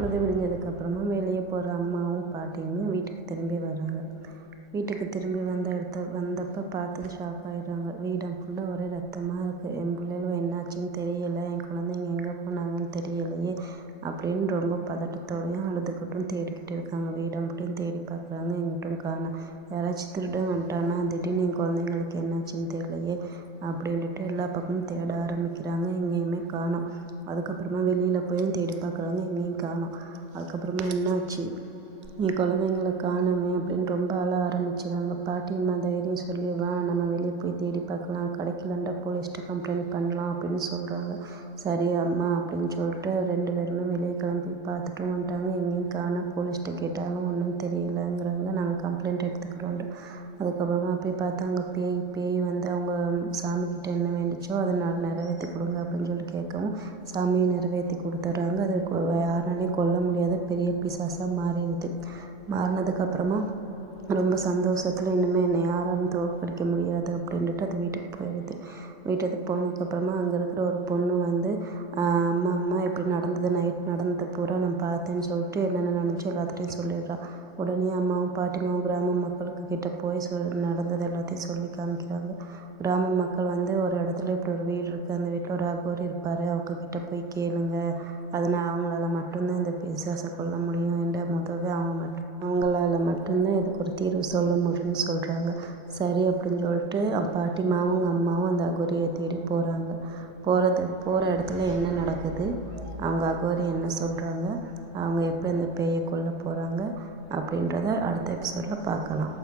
பொழுது விடிஞ்சதுக்கப்புறமா வெளியே போகிற அம்மாவும் பாட்டியும் வீட்டுக்கு திரும்பி வர்றாங்க. வீட்டுக்கு திரும்பி வந்தப்போ பார்த்துட்டு ஷாக் ஆகிடுறாங்க. வீடம் ஃபுல்லாக ஒரே ரத்தமாக இருக்குது. என் பிள்ளைகள் என்னாச்சுன்னு தெரியலை, என் குழந்தைங்க எங்கே போனாங்கன்னு தெரியலையே அப்படின்னு ரொம்ப பதட்டத்தோடையும் அழுதுகிட்டும் தேடிக்கிட்டு இருக்காங்க. வீடை மட்டும் தேடி பார்க்குறாங்க, எங்கிட்டும் காணோம். யாராச்சும் திருடன் வந்துட்டானா, திடீர்னு என் குழந்தைங்களுக்கு என்னாச்சுன்னு தெரியலையே அப்படின்ட்டு எல்லா பக்கமும் தேட ஆரம்பிக்கிறாங்க. எங்கேயுமே காணோம். அதுக்கப்புறமா வெளியில் போயும் தேடி பார்க்குறாங்க, எங்கேயும் காணோம். அதுக்கப்புறமா என்னாச்சு, என் குழந்தைங்கள காணோமே அப்படின்னு ரொம்ப அழ ஆரம்பிச்சிடுறாங்க. பாட்டியம்மா தைரியம் சொல்லி, வா நம்ம வெளியே போய் தேடி பார்க்கலாம், கிடைக்கலண்டா போலீஸ்ட்டு கம்ப்ளைண்ட் பண்ணலாம் அப்படின்னு சொல்கிறாங்க. சரி அம்மா அப்படின்னு சொல்லிட்டு 2 பேருமே வெளியே கிளம்பி பார்த்துட்டும் வந்துட்டாங்க. எங்கேயும் காணோம். போலீஸ்கிட்ட கேட்டாலும் ஒன்றும் தெரியலைங்கிறாங்க. நாங்கள் கம்ப்ளைண்ட் எடுத்துக்கிறோம். அதுக்கப்புறமா போய் பார்த்தா அங்கே பேய் வந்து அவங்க சாமிக்கிட்ட என்ன வேண்டிச்சோ அதை நிறைவேற்றி கொடுங்க அப்படின்னு சொல்லி கேட்கவும் சாமியை நிறைவேற்றி கொடுத்துட்றாங்க. அது யாராலையும் கொல்ல முடியாத பெரிய பிசாசாக மாறிடுது. மாறினதுக்கப்புறமா ரொம்ப சந்தோஷத்தில் இனிமேல் என்னை யாராலும் தோற்கடிக்க முடியாது அப்படின்ட்டு அது வீட்டுக்கு போயிடுது. வீட்டுக்கு போனதுக்கப்புறமா அங்கே இருக்கிற ஒரு பொண்ணு வந்து அம்மா இப்படி நடந்தது, நைட் நடந்தது பூரா நான் பார்த்தேன்னு சொல்லிட்டு என்னென்ன நினச்சி எல்லாத்துட்டையும் சொல்லிடுறான். உடனே அம்மாவும் பாட்டிமாவும் கிராம மக்களுக்கு கிட்ட போய் நடந்தது எல்லாத்தையும் சொல்லி காமிக்கிறாங்க. கிராம மக்கள் வந்து ஒரு இடத்துல இப்படி ஒரு வீடு இருக்குது, அந்த வீட்டில் ஒரு அகோரி இருப்பார், அவங்கக்கிட்ட போய் கேளுங்க, அதனால் அவங்களால மட்டும்தான் இந்த பிசாசை கொல்ல முடியும் என்ற முதவே அவங்களால மட்டும்தான் இதுக்கு ஒரு தீர்வு சொல்ல முடியும்னு சொல்கிறாங்க. சரி அப்படின்னு சொல்லிட்டு பாட்டிமாவும் அம்மாவும் அந்த அகோரியை தேடி போகிறாங்க. போகிற இடத்துல என்ன நடக்குது, அவங்க அகோரி என்ன சொல்கிறாங்க, அவங்க எப்படி அந்த பேயை கொல்ல போகிறாங்க அப்படின்றத அடுத்த எபிசோடில் பார்க்கலாம்.